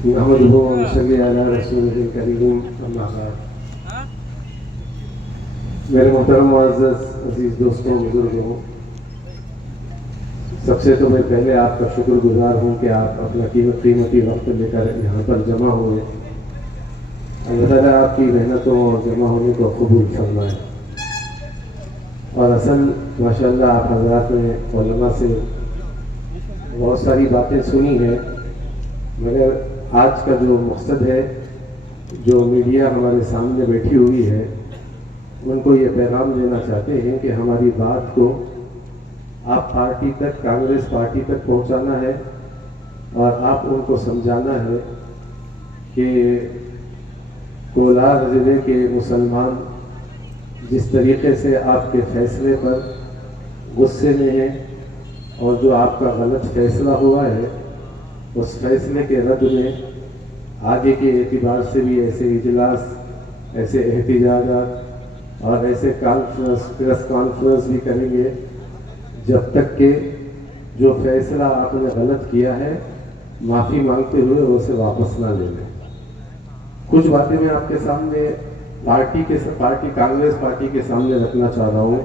نحمده ونصلي على رسوله الكريم اما بعد. میرے محترم معزز عزیز دوستوں بزرگوں، سب سے تو میں پہلے آپ کا شکر گزار ہوں کہ آپ اپنا قیمتی وقت لے کر یہاں پر جمع ہوئے. اللہ تعالیٰ آپ کی محنتوں اور جمع ہونے کو قبول فرمائے. اور اصل ماشاءاللہ آپ حضرات نے علماء سے بہت ساری باتیں سنی ہیں، مگر آج کا جو مقصد ہے، جو میڈیا ہمارے سامنے بیٹھی ہوئی ہے، ان کو یہ پیغام دینا چاہتے ہیں کہ ہماری بات کو آپ پارٹی تک، کانگریس پارٹی تک پہنچانا ہے اور آپ ان کو سمجھانا ہے کہ کولار ضلع کے مسلمان جس طریقے سے آپ کے فیصلے پر غصے میں ہیں اور جو آپ کا غلط فیصلہ ہوا ہے، اس فیصلے کے رد میں آگے کے اعتبار سے بھی ایسے اجلاس، ایسے احتجاجات اور ایسے پریس کانفرنس بھی کریں گے جب تک کہ جو فیصلہ آپ نے غلط کیا ہے معافی مانگتے ہوئے اسے واپس نہ لے لیں. کچھ باتیں میں آپ کے سامنے کانگریس پارٹی کے سامنے رکھنا چاہ رہا ہوں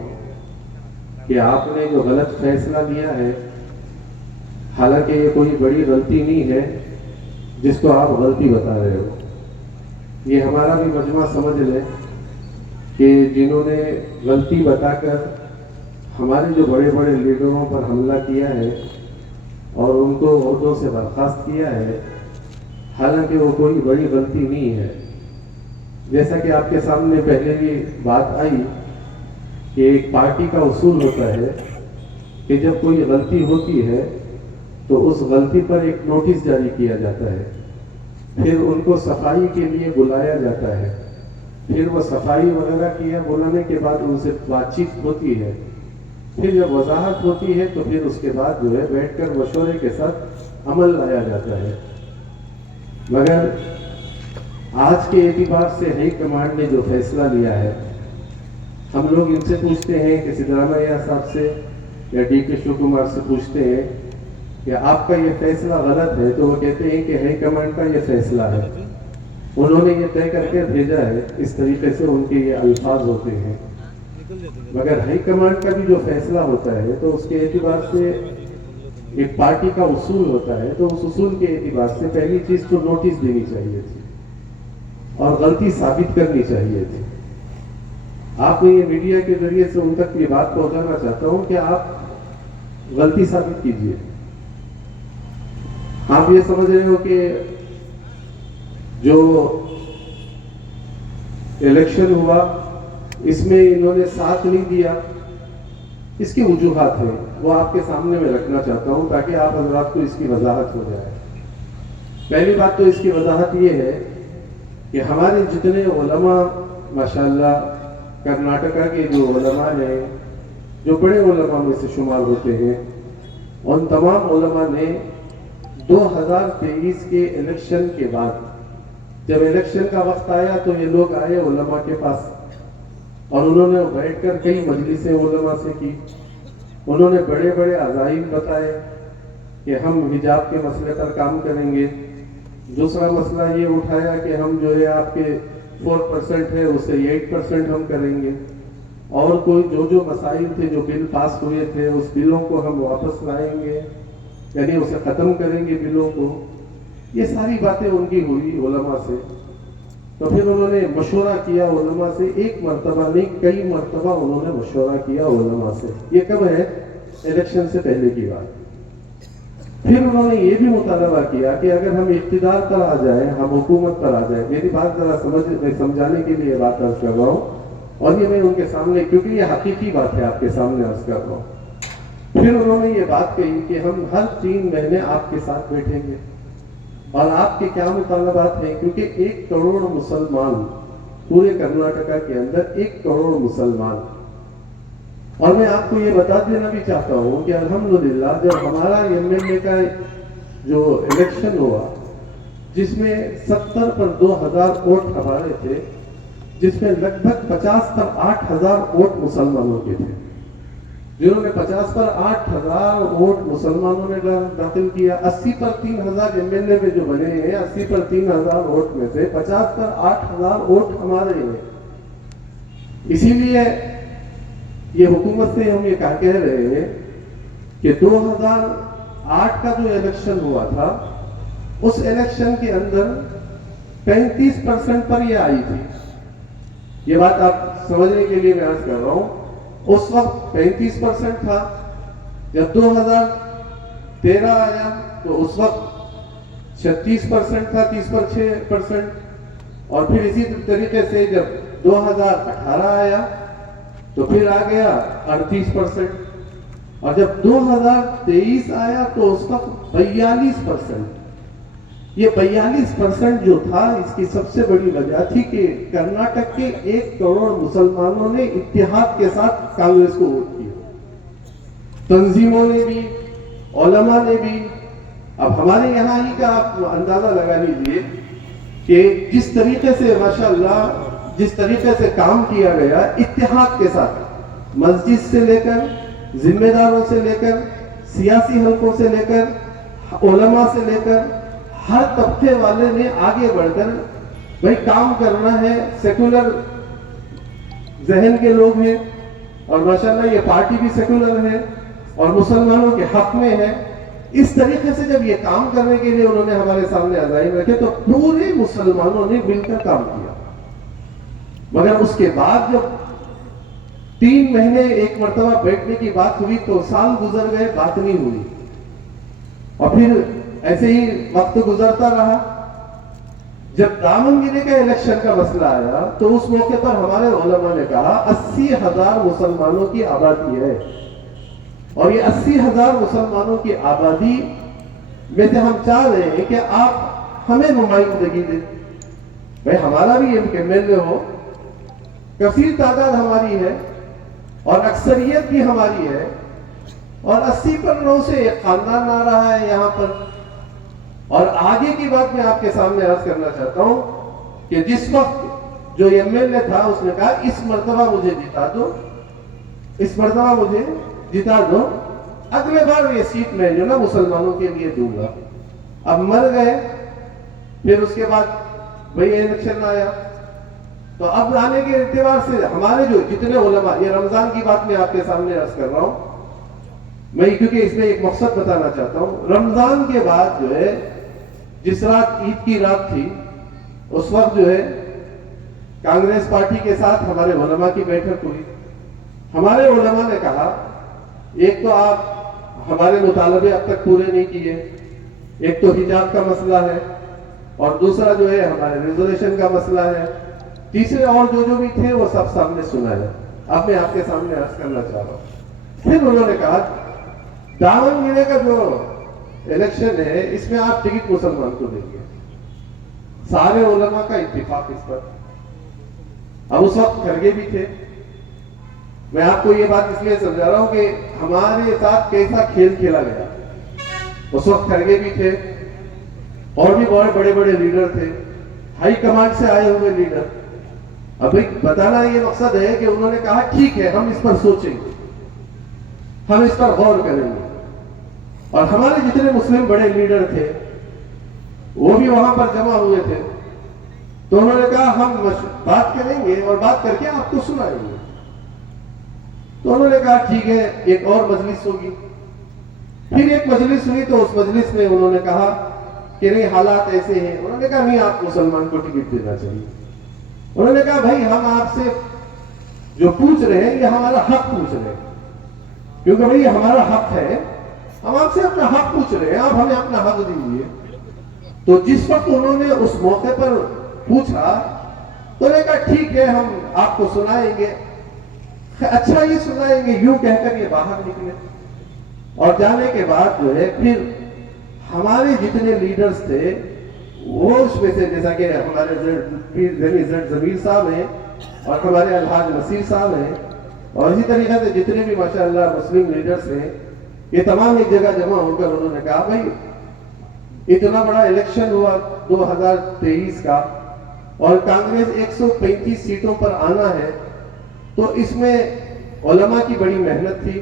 کہ آپ نے جو غلط فیصلہ لیا ہے، حالانکہ یہ کوئی بڑی غلطی نہیں ہے جس کو آپ غلطی بتا رہے ہو. یہ ہمارا بھی مجمع سمجھ لے کہ جنہوں نے غلطی بتا کر ہمارے جو بڑے بڑے لیڈروں پر حملہ کیا ہے اور ان کو عہدوں سے برخاست کیا ہے، حالانکہ وہ کوئی بڑی غلطی نہیں ہے. جیسا کہ آپ کے سامنے پہلے بھی بات آئی کہ ایک پارٹی کا اصول ہوتا ہے کہ جب کوئی غلطی ہوتی ہے تو اس غلطی پر ایک نوٹس جاری کیا جاتا ہے، پھر ان کو صفائی کے لیے بلایا جاتا ہے، پھر وہ صفائی وغیرہ کیا، بلانے کے بعد ان سے بات چیت ہوتی ہے، پھر جب وضاحت ہوتی ہے تو پھر اس کے بعد جو ہے بیٹھ کر مشورے کے ساتھ عمل لایا جاتا ہے. مگر آج کے اعتبار سے ہائی کمانڈ نے جو فیصلہ لیا ہے، ہم لوگ ان سے پوچھتے ہیں کہ سدھرامیا صاحب سے یا ڈی کے شیو کمار سے پوچھتے ہیں کہ آپ کا یہ فیصلہ غلط ہے، تو وہ کہتے ہیں کہ ہائی کمانڈ کا یہ فیصلہ ہے، انہوں نے یہ طے کر کے بھیجا ہے. اس طریقے سے ان کے یہ الفاظ ہوتے ہیں. مگر ہائی کمانڈ کا بھی جو فیصلہ ہوتا ہے تو اس کے اعتبار سے ایک پارٹی کا اصول ہوتا ہے، تو اس اصول کے اعتبار سے پہلی چیز تو نوٹس دینی چاہیے تھی اور غلطی ثابت کرنی چاہیے تھی. آپ نے یہ میڈیا کے ذریعے سے ان تک یہ بات پہنچانا چاہتا ہوں کہ آپ غلطی ثابت کیجیے. آپ یہ سمجھ رہے ہو کہ جو الیکشن ہوا اس میں انہوں نے ساتھ نہیں دیا، اس کی وجوہات ہیں، وہ آپ کے سامنے میں رکھنا چاہتا ہوں تاکہ آپ حضرات کو اس کی وضاحت ہو جائے. پہلی بات تو اس کی وضاحت یہ ہے کہ ہمارے جتنے علماء ماشاءاللہ کرناٹکا کے جو علماء ہیں، جو بڑے علماء میں سے شمار ہوتے ہیں، ان تمام علماء نے 2023 کے الیکشن کے بعد جب الیکشن کا وقت آیا تو یہ لوگ آئے علماء کے پاس اور انہوں نے بیٹھ کر کئی مجلسیں علماء سے کی. انہوں نے بڑے بڑے عزائم بتائے کہ ہم حجاب کے مسئلے پر کام کریں گے. دوسرا مسئلہ یہ اٹھایا کہ ہم جو ہے آپ کے 4% ہے اسے 8% ہم کریں گے، اور کوئی جو مسائل تھے، جو بل پاس ہوئے تھے، اس بلوں کو ہم واپس لائیں گے، یعنی اسے ختم کریں گے بلوں کو. یہ ساری باتیں ان کی ہوئی علماء سے. تو پھر انہوں نے مشورہ کیا علماء سے، ایک مرتبہ نہیں کئی مرتبہ انہوں نے مشورہ کیا علماء سے. یہ کب ہے؟ الیکشن سے پہلے کی بات. پھر انہوں نے یہ بھی مطالبہ کیا کہ اگر ہم اقتدار پر آ جائیں، ہم حکومت پر آ جائیں، میری بات ذرا سمجھانے کے لیے بات عرض کر رہا ہوں اور یہ میں ان کے سامنے، کیونکہ یہ حقیقی بات ہے، آپ کے سامنے عرض کر رہا ہوں. پھر انہوں نے یہ بات کہی کہ ہم ہر 3 مہینے آپ کے ساتھ بیٹھیں گے اور آپ کے کیا مطالبات ہیں، کیونکہ 1 کروڑ مسلمان پورے کرناٹکا کے اندر 1 کروڑ مسلمان. اور میں آپ کو یہ بتا دینا بھی چاہتا ہوں کہ الحمدللہ جب ہمارا MLA کا جو الیکشن ہوا، جس میں 70 پر 2000 ووٹ ہمارے تھے، جس میں لگ بھگ 50 پر 8000 ووٹ مسلمانوں کے تھے. جنہوں نے 50 پر 8,000 ووٹ مسلمانوں نے داخل کیا. 80 پر 3,000 MLA میں جو بنے ہیں، 80 پر 3,000 ووٹ میں سے 50 پر 8,000 ووٹ ہمارے ہیں. اسی لیے یہ حکومت سے ہم یہ کہہ رہے ہیں کہ 2008 کا جو الیکشن ہوا تھا، اس الیکشن کے اندر 35% پر یہ آئی تھی. یہ بات آپ سمجھنے کے لیے میں عرض کر رہا ہوں. اس وقت 35% تھا. جب 2013 آیا تو اس وقت 36% تھا، 30 پر 6%. اور پھر اسی طریقے سے جب 2018 آیا تو پھر آ گیا 38%. اور جب 2023 آیا تو اس وقت 42%. یہ 42% جو تھا، اس کی سب سے بڑی وجہ تھی کہ کرناٹک کے 1 کروڑ مسلمانوں نے اتحاد کے ساتھ کانگریس کو ووٹ کیا. تنظیموں نے بھی، علماء نے بھی. اب ہمارے یہاں ہی کا آپ اندازہ لگا لیجئے کہ جس طریقے سے ماشاءاللہ جس طریقے سے کام کیا گیا اتحاد کے ساتھ، مسجد سے لے کر، ذمہ داروں سے لے کر، سیاسی حلقوں سے لے کر، علماء سے لے کر، ہر طبقے والے نے آگے بڑھ کر بھائی کام کرنا ہے. سیکولر ذہن کے لوگ ہیں اور ماشاءاللہ یہ پارٹی بھی سیکولر ہے اور مسلمانوں کے حق میں ہے. اس طریقے سے جب یہ کام کرنے کے لیے انہوں نے ہمارے سامنے عزائم رکھے تو پورے مسلمانوں نے مل کر کام کیا. مگر اس کے بعد جب 3 مہینے ایک مرتبہ بیٹھنے کی بات ہوئی تو سال گزر گئے، بات نہیں ہوئی. اور پھر ایسے ہی وقت گزرتا رہا. جب دامنگیرے کا الیکشن کا مسئلہ آیا تو اس موقع پر ہمارے علماء نے کہا 80,000 مسلمانوں کی آبادی ہے اور یہ 80,000 مسلمانوں کی آبادی میں سے ہم چاہ رہے ہیں کہ آپ ہمیں نمائندگی دیں. بھائی ہمارا بھی MLA ہو، کثیر تعداد ہماری ہے اور اکثریت بھی ہماری ہے اور 80 پر 9 سے ایک خاندان آ رہا ہے یہاں پر. اور آگے کی بات میں آپ کے سامنے عرض کرنا چاہتا ہوں کہ جس وقت جو MLA تھا اس نے کہا اس مرتبہ مجھے جتا دو، اس مرتبہ مجھے جتا دو، اگلے بار یہ سیٹ میں جو نا مسلمانوں کے لیے دوں گا. اب مر گئے. پھر اس کے بعد وہی الیکشن آیا تو اب آنے کے اعتبار سے ہمارے جو جتنے علماء، یہ رمضان کی بات میں آپ کے سامنے عرض کر رہا ہوں میں، کیونکہ اس میں ایک مقصد بتانا چاہتا ہوں. رمضان کے بعد جو ہے جس رات عید کی رات تھی اس وقت جو ہے کانگریس پارٹی کے ساتھ ہمارے علماء کی بیٹھک ہوئی. ہمارے علماء نے کہا ایک تو آپ ہمارے مطالبے اب تک پورے نہیں کیے، ایک تو حجاب کا مسئلہ ہے اور دوسرا جو ہے ہمارے ریزرویشن کا مسئلہ ہے، تیسرے اور جو بھی تھے وہ سب سامنے سنا ہے. اب میں آپ کے سامنے عرض کرنا چاہ رہا ہوں. پھر انہوں نے کہا دامنگیرے کا جو الیکشن ہے اس میں آپ ٹکٹ مسلمان کو دیں گے. سارے علماء کا اتفاق اس پر. اب اس وقت کھرگے بھی تھے. میں آپ کو یہ بات اس لیے سمجھا رہا ہوں کہ ہمارے ساتھ کیسا کھیل کھیلا گیا. اس وقت کھرگے بھی تھے اور بھی بہت بڑے بڑے لیڈر تھے، ہائی کمانڈ سے آئے ہوئے لیڈر. ابھی بتانا یہ مقصد ہے کہ انہوں نے کہا ٹھیک ہے ہم اس پر سوچیں گے، ہم اس پر غور کریں گے. اور ہمارے جتنے مسلم بڑے لیڈر تھے وہ بھی وہاں پر جمع ہوئے تھے تو انہوں نے کہا ہم بات کریں گے اور بات کر کے آپ کو سنائیں گے. تو انہوں نے کہا ٹھیک ہے ایک اور مجلس ہوگی. پھر ایک مجلس ہوئی تو اس مجلس میں انہوں نے کہا کہ نہیں حالات ایسے ہیں. انہوں نے کہا نہیں آپ مسلمان کو ٹکٹ دینا چاہیے. انہوں نے کہا بھائی ہم آپ سے جو پوچھ رہے ہیں یہ ہمارا حق پوچھ رہے ہیں، کیونکہ بھائی یہ ہمارا حق ہے، ہم آپ سے اپنا حق پوچھ رہے ہیں، آپ ہمیں اپنا حق دیجیے. تو جس وقت انہوں نے اس موقع پر پوچھا تو انہوں نے کہا ٹھیک ہے ہم آپ کو سنائیں گے. اچھا یہ سنائیں گے یوں کہہ کر یہ باہر نکلے. اور جانے کے بعد جو ہے پھر ہمارے جتنے لیڈرز تھے وہ اس میں سے جیسا کہ ہمارے ضمیر صاحب ہیں اور ہمارے الحاج نصیر صاحب ہیں اور اسی طریقے سے جتنے بھی ماشاءاللہ مسلم لیڈرز ہیں، یہ تمام ایک جگہ جمع ہو کر انہوں نے کہا بھائی اتنا بڑا الیکشن ہوا 2023 کا اور کانگریس 135 سیٹوں پر آنا ہے تو اس میں علماء کی بڑی محنت تھی،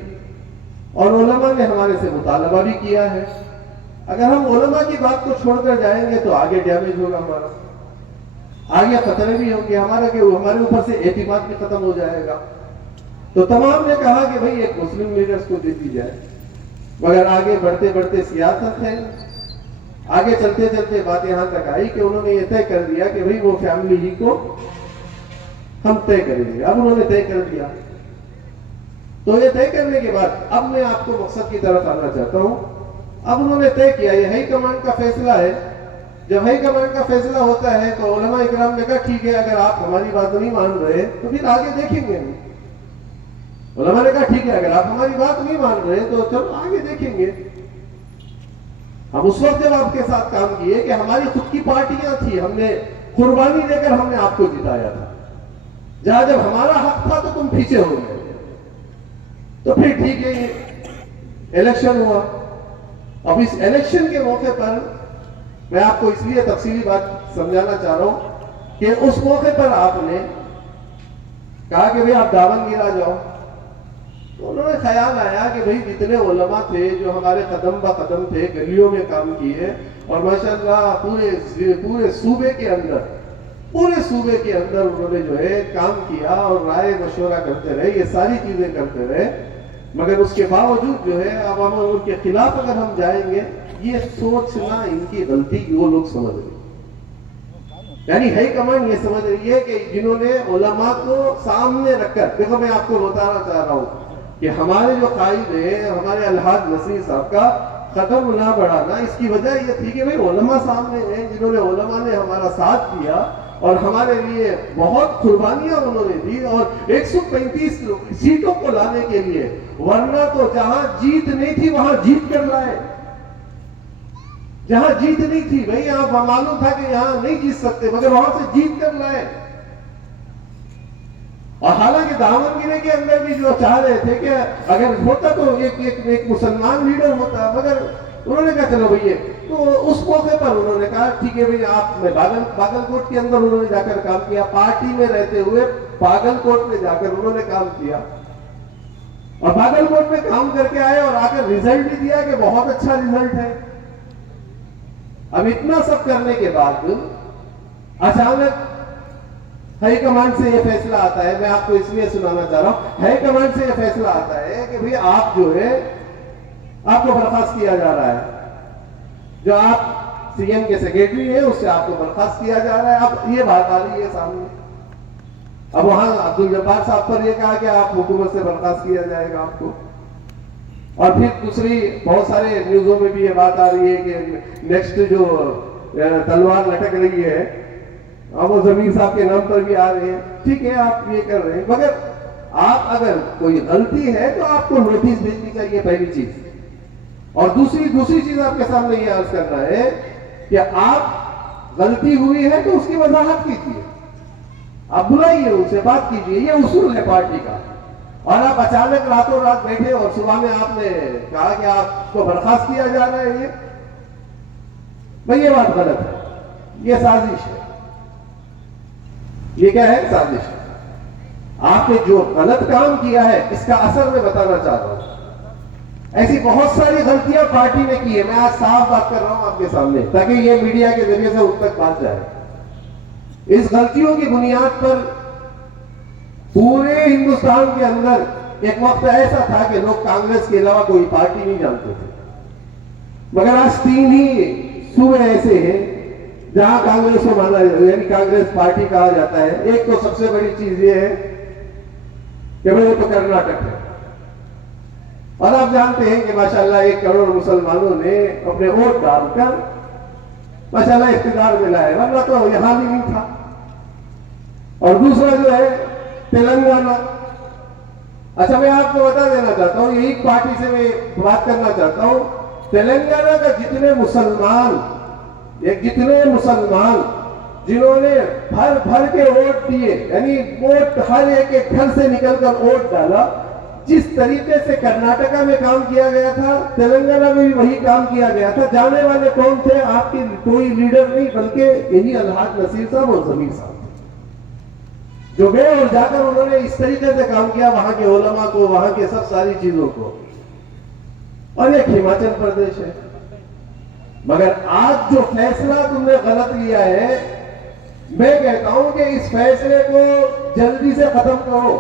اور علماء نے ہمارے سے مطالبہ بھی کیا ہے. اگر ہم علماء کی بات کو چھوڑ کر جائیں گے تو آگے ڈیمیج ہوگا ہمارا, آگے خطرے بھی ہوں گے ہمارے اوپر سے اعتماد بھی ختم ہو جائے گا. تو تمام نے کہا کہ بھئی ایک مسلم لیڈرز کو دے دی جائے. مگر آگے بڑھتے بڑھتے سیاست ہے, آگے چلتے چلتے بات یہاں تک آئی کہ انہوں نے یہ طے کر دیا کہ بھئی وہ فیملی ہی کو ہم طے کریں گے. اب انہوں نے طے کر دیا. تو یہ طے کرنے کے بعد اب میں آپ کو مقصد کی طرف آنا چاہتا ہوں. اب انہوں نے طے کیا, یہ ہائی کمانڈ کا فیصلہ ہے. جب ہائی کمانڈ کا فیصلہ ہوتا ہے تو علماء اکرام نے کہا ٹھیک ہے, اگر آپ ہماری بات نہیں مان رہے تو پھر آگے دیکھیں گے. علماء نے کہا ٹھیک ہے, اگر آپ ہماری بات نہیں مان رہے تو چلو آگے دیکھیں گے. ہم اس وقت جب آپ کے ساتھ کام کیے کہ ہماری خود کی پارٹیاں تھی, ہم نے قربانی دے کر ہم نے آپ کو جتایا تھا. جہاں جب ہمارا حق تھا تو تم پیچھے ہو گئے. تو پھر ٹھیک ہے, یہ الیکشن ہوا. اب اس الیکشن کے موقع پر میں آپ کو اس لیے تفصیلی بات سمجھانا چاہ رہا ہوں کہ اس موقع پر آپ نے کہا کہ بھئی آپ دامن گرا جاؤ. تو انہوں نے خیال آیا کہ بھئی جتنے علماء تھے جو ہمارے قدم با قدم تھے, گلیوں میں کام کیے, اور ماشاءاللہ پورے صوبے کے اندر انہوں نے جو ہے کام کیا اور رائے مشورہ کرتے رہے, یہ ساری چیزیں کرتے رہے. مگر اس کے باوجود جو ہے اب ہم ان کے خلاف اگر ہم جائیں گے, یہ سوچنا ان کی غلطی وہ لوگ سمجھ رہے. یعنی ہائی کمانڈ یہ سمجھ رہی ہے کہ جنہوں نے علماء کو سامنے رکھ کر, دیکھو میں آپ کو بتانا چاہ رہا ہوں کہ ہمارے جو قائد ہیں, ہمارے الحاج نصیر صاحب کا قدم نہ بڑھانا, اس کی وجہ یہ تھی کہ بھئی علماء سامنے ہیں, جنہوں نے علماء نے ہمارا ساتھ دیا اور ہمارے لیے بہت قربانیاں انہوں نے دی, اور 135 سیٹوں کو لانے کے لیے, ورنہ تو جہاں جیت نہیں تھی وہاں جیت کر لائے. جہاں جیت نہیں تھی بھئی یہاں معلوم تھا کہ یہاں نہیں جیت سکتے, مگر وہاں سے جیت کر لائے. اور حالانکہ دامن گرے کے اندر بھی جو چاہ رہے تھے کہ اگر ہوتا تو ایک مسلمان لیڈر ہوتا, مگر انہوں نے کہا چلو بھئی. تو اس موقع پر انہوں نے کہا ٹھیک ہے بھئی آپ, میں باگل کوٹ کے اندر انہوں نے جا کر کام کیا, پارٹی میں رہتے ہوئے باگل کوٹ میں جا کر انہوں نے کام کیا, اور باگل کوٹ میں کام کر کے آئے اور آ کر ریزلٹ بھی دیا کہ بہت اچھا ریزلٹ ہے. اب اتنا سب کرنے کے بعد اچانک ہائی کمانڈ سے یہ فیصلہ آتا ہے, میں آپ کو اس لیے سنانا چاہ رہا ہوں, ہائی کمانڈ سے یہ فیصلہ آتا ہے کہ بھئی آپ جو ہے آپ کو برخاست کیا جا رہا ہے. جو آپ سی ایم کے سیکریٹری ہیں اس سے آپ کو برخاست کیا جا رہا ہے. اب یہ بات آ رہی ہے سامنے. اب وہاں عبدالجبار صاحب پر یہ کہا کہ آپ حکومت سے برخاست کیا جائے گا آپ کو. اور پھر دوسری بہت سارے نیوزوں میں بھی یہ بات آ رہی ہے کہ نیکسٹ جو تلوار لٹک رہی ہے اب وہ ضمیر صاحب کے نام پر بھی آ رہے ہیں. ٹھیک ہے آپ یہ کر رہے ہیں, مگر آپ اگر کوئی غلطی ہے تو آپ کو نوٹس بھیجنی چاہیے, پہلی چیز. اور دوسری چیز آپ کے سامنے یہ عرض کرنا ہے کہ آپ غلطی ہوئی ہے تو اس کی وضاحت کیجیے, آپ بلائیے ان سے, بات کیجیے. یہ اصول ہے پارٹی کا. اور آپ اچانک راتوں رات بیٹھے اور صبح میں آپ نے کہا کہ آپ کو برخاست کیا جا رہا ہے, یہ بات غلط ہے. یہ سازش ہے. یہ کیا ہے؟ سازش ہے. آپ نے جو غلط کام کیا ہے اس کا اثر میں بتانا چاہ رہا ہوں. ایسی بہت ساری غلطیاں پارٹی نے کی ہے. میں آج صاف بات کر رہا ہوں آپ کے سامنے تاکہ یہ میڈیا کے ذریعے سے ان تک بات جائے. اس غلطیوں کی بنیاد پر پورے ہندوستان کے اندر ایک وقت ایسا تھا کہ لوگ کانگریس کے علاوہ کوئی پارٹی نہیں جانتے تھے, مگر آج 3 ہی صوبے ایسے ہیں جہاں کانگریس کو مانا یعنی کانگریس پارٹی کہا جاتا ہے. ایک تو سب سے بڑی چیز یہ ہے کہ وہ تو کرناٹک ہے, اور آپ جانتے ہیں کہ ماشاءاللہ 1 کروڑ مسلمانوں نے اپنے ووٹ ڈال کر ماشاءاللہ اقتدار میں لائے, ورنہ تو یہاں بھی نہیں تھا. اور دوسرا جو ہے تلنگانہ. اچھا میں آپ کو بتا دینا چاہتا ہوں, یہی پارٹی سے میں بات کرنا چاہتا ہوں, تلنگانہ کا جتنے مسلمان جنہوں نے بھر کے ووٹ دیے, یعنی ووٹ ہر ایک گھر سے نکل کر ووٹ ڈالا, جس طریقے سے کرناٹکا میں کام کیا گیا تھا تلنگانہ میں بھی وہی کام کیا گیا تھا. جانے والے کون تھے؟ آپ کی کوئی لیڈر نہیں بلکہ یہی الحاج نصیر صاحب اور ضمیر صاحب جو گئے اور جا کر انہوں نے اس طریقے سے کام کیا وہاں کے علماء کو, وہاں کے سب ساری چیزوں کو. اور ایک ہماچل پردیش ہے. مگر آج جو فیصلہ تم نے غلط لیا ہے، میں کہتا ہوں کہ اس فیصلے کو جلدی سے ختم کرو،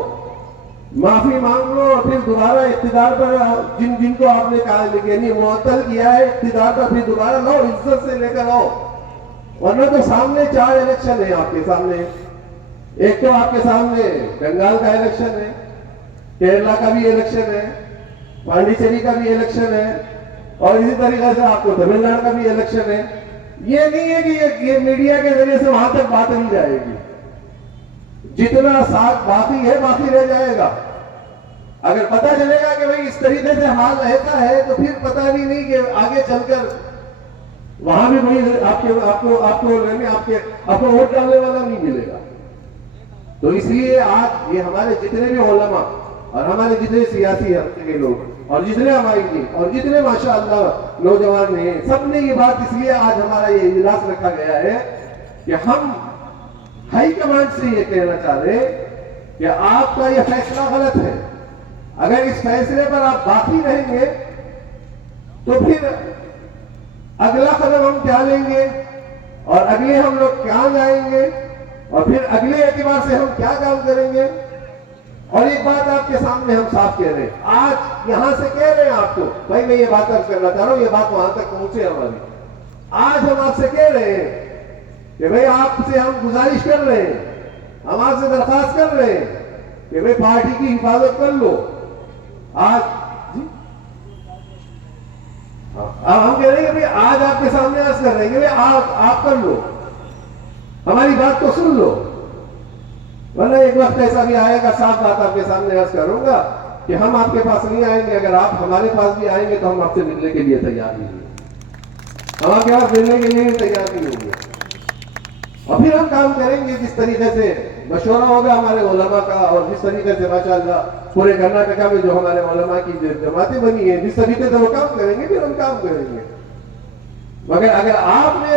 معافی مانگ لو، اور پھر دوبارہ اقتدار پر جن کو آپ نے کہا یعنی معطل کیا ہے اقتدار پر، پھر دوبارہ لو، عزت سے لے کر آؤ. ورنہ تو سامنے 4 الیکشن ہیں آپ کے سامنے. ایک تو آپ کے سامنے بنگال کا الیکشن ہے، کیرلا کا بھی الیکشن ہے، پانڈیچیری کا بھی الیکشن ہے، اور اسی طریقے سے آپ کو تمل ناڈو کا بھی الیکشن ہے. یہ نہیں ہے کہ یہ میڈیا کے ذریعے سے وہاں تک بات نہیں جائے گی. جتنا ساتھ باقی ہے باقی رہ جائے گا. اگر پتہ چلے گا کہ بھئی اس طریقے سے حال رہتا ہے تو پھر پتہ نہیں کہ آگے چل کر وہاں بھی وہی آپ کو ووٹ ڈالنے والا نہیں ملے گا. تو اس لیے آج یہ ہمارے جتنے بھی علماء اور ہمارے جتنے سیاسی حلقے کے لوگ اور جتنے ہماری ٹیم اور جتنے ماشاءاللہ نوجوان ہیں، سب نے یہ بات اس لیے آج ہمارا یہ اجلاس رکھا گیا ہے کہ ہم ہائی کمانڈ سے یہ کہنا چاہ رہے ہیں کہ آپ کا یہ فیصلہ غلط ہے. اگر اس فیصلے پر آپ باقی رہیں گے تو پھر اگلا قدم ہم کیا لیں گے اور اگلے ہم لوگ کیا جائیں گے اور پھر اگلے اعتبار سے ہم کیا کام کریں گے. اور ایک بات آپ کے سامنے ہم صاف کہہ رہے ہیں، آج یہاں سے کہہ رہے ہیں آپ کو، بھائی میں یہ بات عرض کرنا چاہ رہا ہوں، یہ بات وہاں تک پہنچے ہماری. آج ہم آپ سے کہہ رہے ہیں کہ بھئی آپ سے ہم گزارش کر رہے ہیں، ہم آپ سے درخواست کر رہے ہیں کہ بھئی پارٹی کی حفاظت کر لو. آج ہم کہہ رہے ہیں کہ بھئی آج آپ کے سامنے عرض کر رہے ہیں کہ بھئی آپ کر لو، ہماری بات کو سن لو. ورنہ ایک وقت ایسا بھی آئے گا، صاف بات آپ کے سامنے عرض کروں گا کہ ہم آپ کے پاس نہیں آئیں گے. اگر آپ ہمارے پاس بھی آئیں گے تو ہم آپ سے ملنے کے لیے تیار نہیں ہیں، ہم آپ کے پاس ملنے کے لیے تیار نہیں ہوں گے. اور پھر ہم کام کریں گے جس طریقے سے مشورہ ہوگا ہمارے علماء کا، اور جس طریقے سے ماشاءاللہ پورے کرناٹکا میں جو ہمارے علماء کی جماعتیں بنی ہیں، جس طریقے سے وہ کام کریں گے پھر ہم کام کریں گے. مگر اگر آپ نے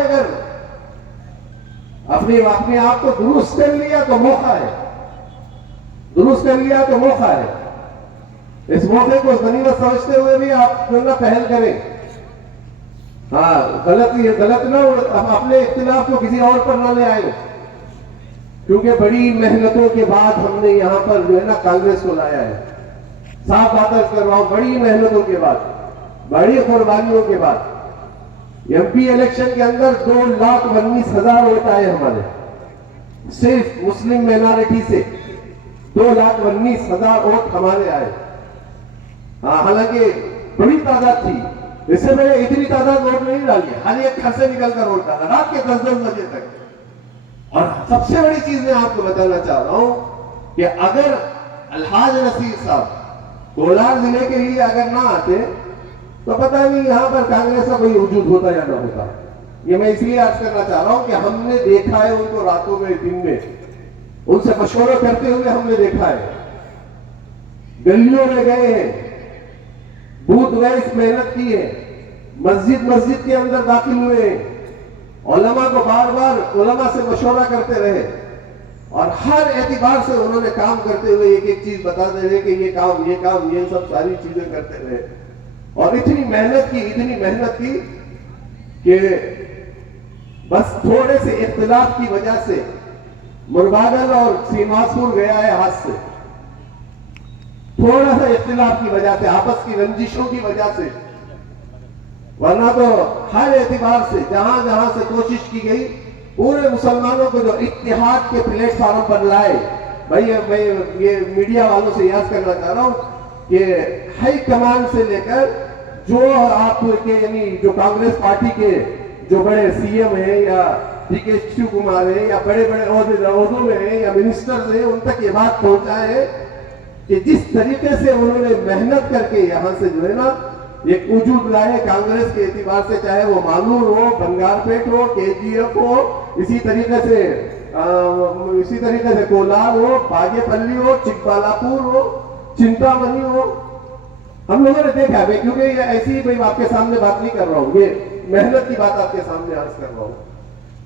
اپنے آپ کو درست کر لیا تو موقع ہے، درست کر لیا تو موقع ہے. اس موقع کو غنیمت سمجھتے ہوئے بھی آپ جو نہ پہل کریں. ہاں غلط نہ اپنے اختلاف کو کسی اور پر نہ لے آئے، کیونکہ بڑی محنتوں کے بعد ہم نے یہاں پر جو ہے نا کانگریس کو لایا ہے. صاف بات کر رہا ہوں، بڑی محنتوں کے بعد، بڑی قربانیوں کے بعد. ایم پی الیکشن کے اندر 2,19,000 ووٹ آئے ہمارے، صرف مسلم مائنارٹی سے 2,19,000 ووٹ ہمارے آئے. حالانکہ بڑی تعداد تھی، اس سے پہلے اتنی تعداد ووٹ نہیں ڈالی، خالی ایک گھر سے نکل کر ووٹ ڈالا رات کے 10 بجے تک. اور سب سے بڑی چیز میں آپ کو بتانا چاہ رہا ہوں کہ اگر الحاج نصیر صاحب کولار ضلع کے لیے اگر نہ آتے تو پتہ نہیں یہاں پر کانگریس کا کوئی وجود ہوتا یا نہ ہوتا. یہ میں اس لیے عرض کرنا چاہ رہا ہوں کہ ہم نے دیکھا ہے ان کو راتوں میں، دن میں، ان سے مشورہ کرتے ہوئے ہم نے دیکھا ہے. گلیوں میں گئے ہیں، بوتھ وائز محنت کی ہے، مسجد کے اندر داخل ہوئے ہیں، علماء کو بار بار علماء سے مشورہ کرتے رہے، اور ہر اعتبار سے انہوں نے کام کرتے ہوئے ایک ایک چیز بتاتے رہے کہ یہ کام یہ سب ساری چیزیں کرتے رہے. اور اتنی محنت کی کہ بس تھوڑے سے اختلاف کی وجہ سے مرباگل اور سیماس پور گیا ہے ہاتھ سے. تھوڑا سا اختلاف کی وجہ سے، آپس کی رنجشوں کی وجہ سے. ورنہ تو ہر اعتبار سے جہاں سے کوشش کی گئی پورے مسلمانوں کو جو اتحاد کے پلیٹ فارم پر لائے. بھائی میں یہ میڈیا والوں سے یاد کرنا چاہ رہا ہوں کہ ہائی کمان سے لے کر جو آپ کے یعنی جو کانگریس پارٹی کے جو بڑے سی ایم ہیں یا ڈی کے شیو کمار ہیں یا بڑے عہدوں میں ہیں یا منسٹرز ہیں، ان تک یہ بات پہنچا ہے کہ جس طریقے سے انہوں نے محنت کر کے یہاں سے جو ہے نا ایک وجود لائے کانگریس کے اعتبار سے، چاہے وہ مانور ہو، بنگار پیٹ ہو، کے جی ایف ہو، اسی طریقے سے کولار ہو، باگے پلی ہو، چکبالاپور ہو، چنتامنی ہو. ہم لوگوں نے دیکھا ہے، کیونکہ یہ ایسی ہی آپ کے سامنے بات نہیں کر رہا ہوں، یہ محنت کی بات آپ کے سامنے عرض کر رہا ہوں.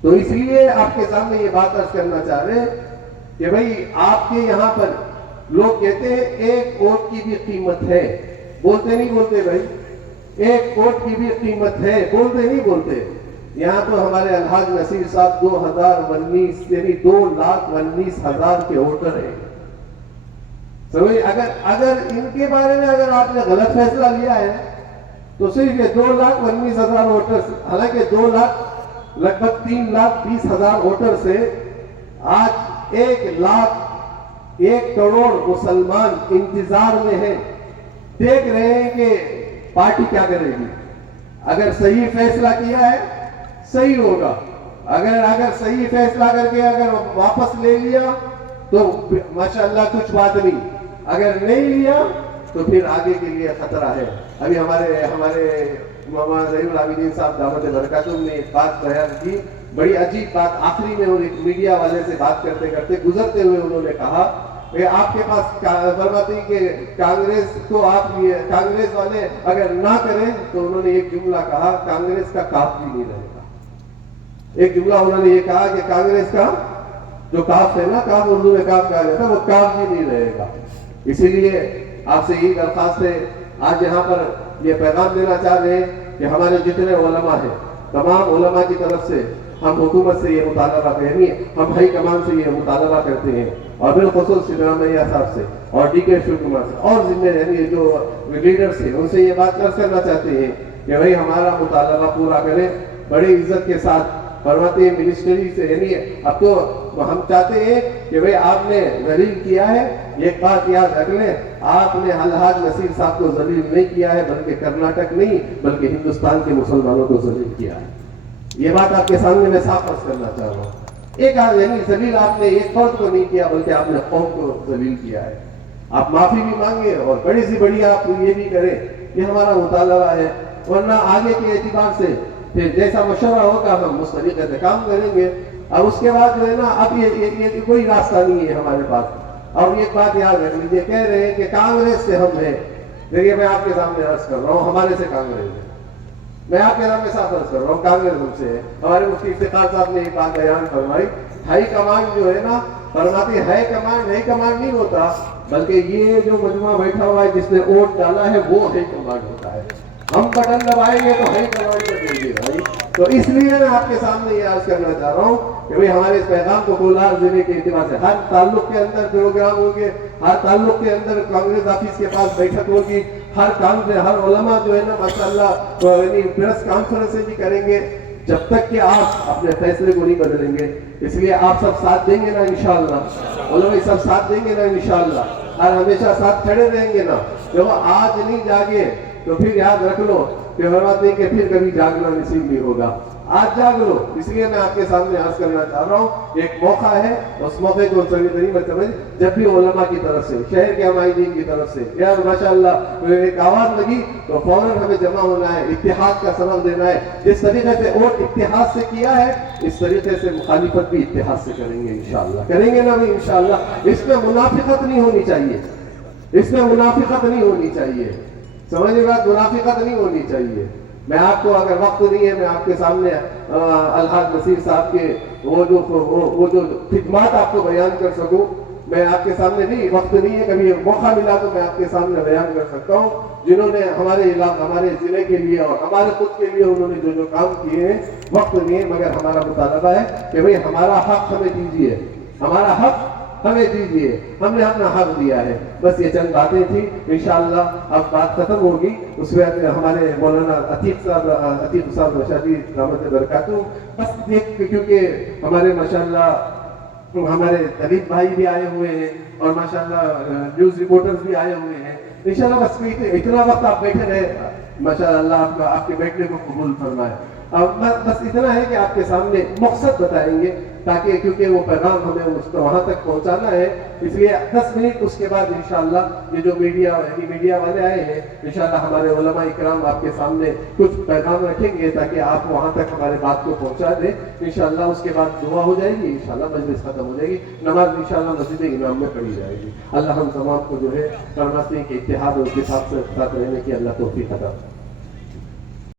تو اس لیے آپ کے سامنے یہ بات عرض کرنا چاہ رہے ہیں کہ بھئی آپ کے یہاں پر لوگ کہتے ہیں ایک ووٹ کی بھی قیمت ہے. بولتے نہیں بولتے بھائی؟ ایک ووٹ کی بھی قیمت ہے، بولتے نہیں بولتے. یہاں تو ہمارے الحاج نصیر صاحب 2019 یعنی 2,19,000 کے ووٹر ہیں. سمجھ اگر ان کے بارے میں اگر آپ نے غلط فیصلہ لیا ہے تو صرف یہ 2,19,000 ووٹر، حالانکہ 2 لاکھ لگ بھگ 3,20,000 ووٹر سے آج 1 کروڑ مسلمان انتظار میں ہیں، دیکھ رہے ہیں کہ پارٹی کیا کرے گی. اگر صحیح فیصلہ کیا ہے صحیح ہوگا، اگر صحیح فیصلہ کر کے اگر واپس لے لیا تو ماشاءاللہ کچھ بات نہیں، اگر نہیں لیا تو پھر آگے کے لیے خطرہ ہے. ابھی ہمارے مولانا زین العابدین صاحب دامت برکاتہم نے ایک بات بیان کی، بڑی عجیب بات. آخری میں ایک میڈیا والے سے بات کرتے کرتے گزرتے ہوئے انہوں نے کہا کہ آپ کے پاس فرماتے ہیں کہ کانگریس کو کانگریس والے اگر نہ کریں تو انہوں نے ایک جملہ کہا، کانگریس کا کاف بھی نہیں رہے گا. ایک جملہ انہوں نے یہ کہا کہ کانگریس کا جو کاف ہے نا، کاف اردو میں کاف کہا جاتا ہے، وہ کاف بھی نہیں رہے گا. اسی لیے آپ سے یہی درخواست ہے، آج یہاں پر یہ پیغام دینا چاہ رہے ہیں کہ ہمارے جتنے علماء ہیں، تمام علماء کی طرف سے ہم حکومت سے یہ مطالبہ کریں، ہم ہائی کمان سے یہ مطالبہ کرتے ہیں، اور بالخصوص سدھرامیا صاحب سے اور ڈی کے شیو کمار سے اور ذمہ یعنی جو لیڈرز ہیں ان سے یہ بات کرنا چاہتے ہیں کہ بھائی ہمارا مطالبہ پورا کریں. بڑی عزت کے ساتھ فرماتے ہیں منسٹری سے، یعنی اب تو ہم چاہتے ہیں کہ بھئی آپ نے ذلیل کیا ہے. ایک بات یاد رکھ لیں، آپ نے الحاج نصیر صاحب کو ذلیل نہیں کیا ہے، بلکہ کرناٹک نہیں بلکہ ہندوستان کے مسلمانوں کو ذلیل کیا ہے. یہ بات آپ کے سامنے میں صاف عرض کرنا چاہ رہا ہوں. ایک یعنی ذلیل آپ نے ایک فرد کو نہیں کیا بلکہ آپ نے قوم کو ذلیل کیا ہے. آپ معافی بھی مانگے اور بڑی سی بڑی آپ یہ بھی کریں، یہ ہمارا مطالبہ ہے. ورنہ آگے کے اعتبار سے پھر جیسا مشورہ ہوگا ہم اس طریقے سے کام کریں گے. اور اس کے بعد جو ہے نا اب یہ کوئی راستہ نہیں ہے ہمارے پاس. اور ایک بات یاد رکھ لیجیے، کہہ رہے ہیں کہ کانگریس سے ہم ہیں. دیکھیے میں آپ کے سامنے عرض کر رہا ہوں، ہمارے سے کانگریس ہے. میں آپ کے سامنے صاف عرض کر رہا ہوں، کانگریس ہم سے ہے. ہمارے مفتی افتخار صاحب نے ایک بات بیان فرمائی، ہائی کمان جو ہے نا، فرماتے ہائی کمان نہیں ہوتا بلکہ یہ جو مجمع بیٹھا ہوا ہے جس نے ووٹ ڈالا ہے وہ ہائی کمان ہوتا ہے. ہم بٹن دبائیں گے تو ہائی کمان پر دیں گے بھائی. تو اس لیے میں آپ کے سامنے یہ عرض کرنا چاہ رہا ہوں کہ بھئی ہمارے اس پیغام کو کولار ضلع کے اعتبار سے ہر تعلق کے اندر پروگرام ہوں گے، ہر تعلق کے اندر کانگریس آفس کے پاس بیٹھک ہوگی، ہر کام سے ہر علماء جو ہے نا ماشاءاللہ پریس کانفرنس بھی کریں گے جب تک کہ آپ اپنے فیصلے کو نہیں بدلیں گے. اس لیے آپ سب ساتھ دیں گے نا انشاءاللہ، علماء سب ساتھ دیں گے نا انشاءاللہ، اور ہمیشہ ساتھ کھڑے رہیں گے نا. جب آج نہیں جاگے تو پھر یاد رکھ لو کہ فرماتے ہیں کہ پھر کبھی جاگنا نصیب نہیں ہوگا. آج جاگ لو. اس لیے میں آپ کے سامنے عرض کرنا چاہ رہا ہوں، ایک موقع ہے، اس موقع کو سمجھ جب بھی علماء کی طرف سے، شہر کے عمائدین کی طرف سے یار ماشاءاللہ ایک آواز لگی تو فوراً ہمیں جمع ہونا ہے، اتحاد کا سبب دینا ہے. جس طریقے سے ووٹ اتحاد سے کیا ہے اس طریقے سے مخالفت بھی اتحاد سے کریں گے انشاءاللہ. کریں گے نا بھی انشاءاللہ. اس میں منافقت نہیں ہونی چاہیے، اس میں منافقت نہیں ہونی چاہیے. سمجھے بات، منافقت نہیں ہونی چاہیے. میں آپ کو اگر وقت نہیں ہے میں آپ کے سامنے الحاج نصیر صاحب کے وہ جو خدمات آپ کو بیان کر سکوں، میں آپ کے سامنے نہیں، وقت نہیں ہے. کبھی موقع ملا تو میں آپ کے سامنے بیان کر سکتا ہوں جنہوں نے ہمارے علاقے ہمارے ضلع کے لیے اور ہمارے خود کے لیے انہوں نے جو کام کیے ہیں. وقت نہیں ہے مگر ہمارا مطالبہ ہے کہ بھئی ہمارا حق ہمیں دیجیے، ہمارا حق ہمیں دیجیے. ہم نے اپنا حق دیا ہے. بس یہ چند باتیں تھیں. انشاءاللہ اب بات ختم ہوگی. اس وقت ہمارے مولانا عتیق صاحب مشاہدی دامت برکاتہم بس کیونکہ ہمارے ماشاءاللہ ہمارے دلت بھائی بھی آئے ہوئے ہیں اور ماشاءاللہ نیوز رپورٹرز بھی آئے ہوئے ہیں. انشاءاللہ بس اتنا وقت آپ بیٹھے رہے، ماشاءاللہ آپ کے بیٹھنے کو قبول فرمائے. بس اتنا ہے کہ آپ کے سامنے مقصد بتائیں گے تاکہ کیونکہ وہ پیغام ہمیں اس کو وہاں تک پہنچانا ہے. اس لیے 10 منٹ اس کے بعد انشاءاللہ یہ جو میڈیا والے آئے ہیں انشاءاللہ ہمارے علماء اکرام آپ کے سامنے کچھ پیغام رکھیں گے تاکہ آپ وہاں تک ہمارے بات کو پہنچا دیں. انشاءاللہ اس کے بعد دعا ہو جائے گی، انشاءاللہ مجلس ختم ہو جائے گی. نماز انشاءاللہ مسجد امام میں پڑھی جائے گی. اللہ ہم تمام کو جو ہے فرماتے ہیں کہ اتحاد اور اتفاق سے ساتھ رہنے کی اللہ توفیق عطا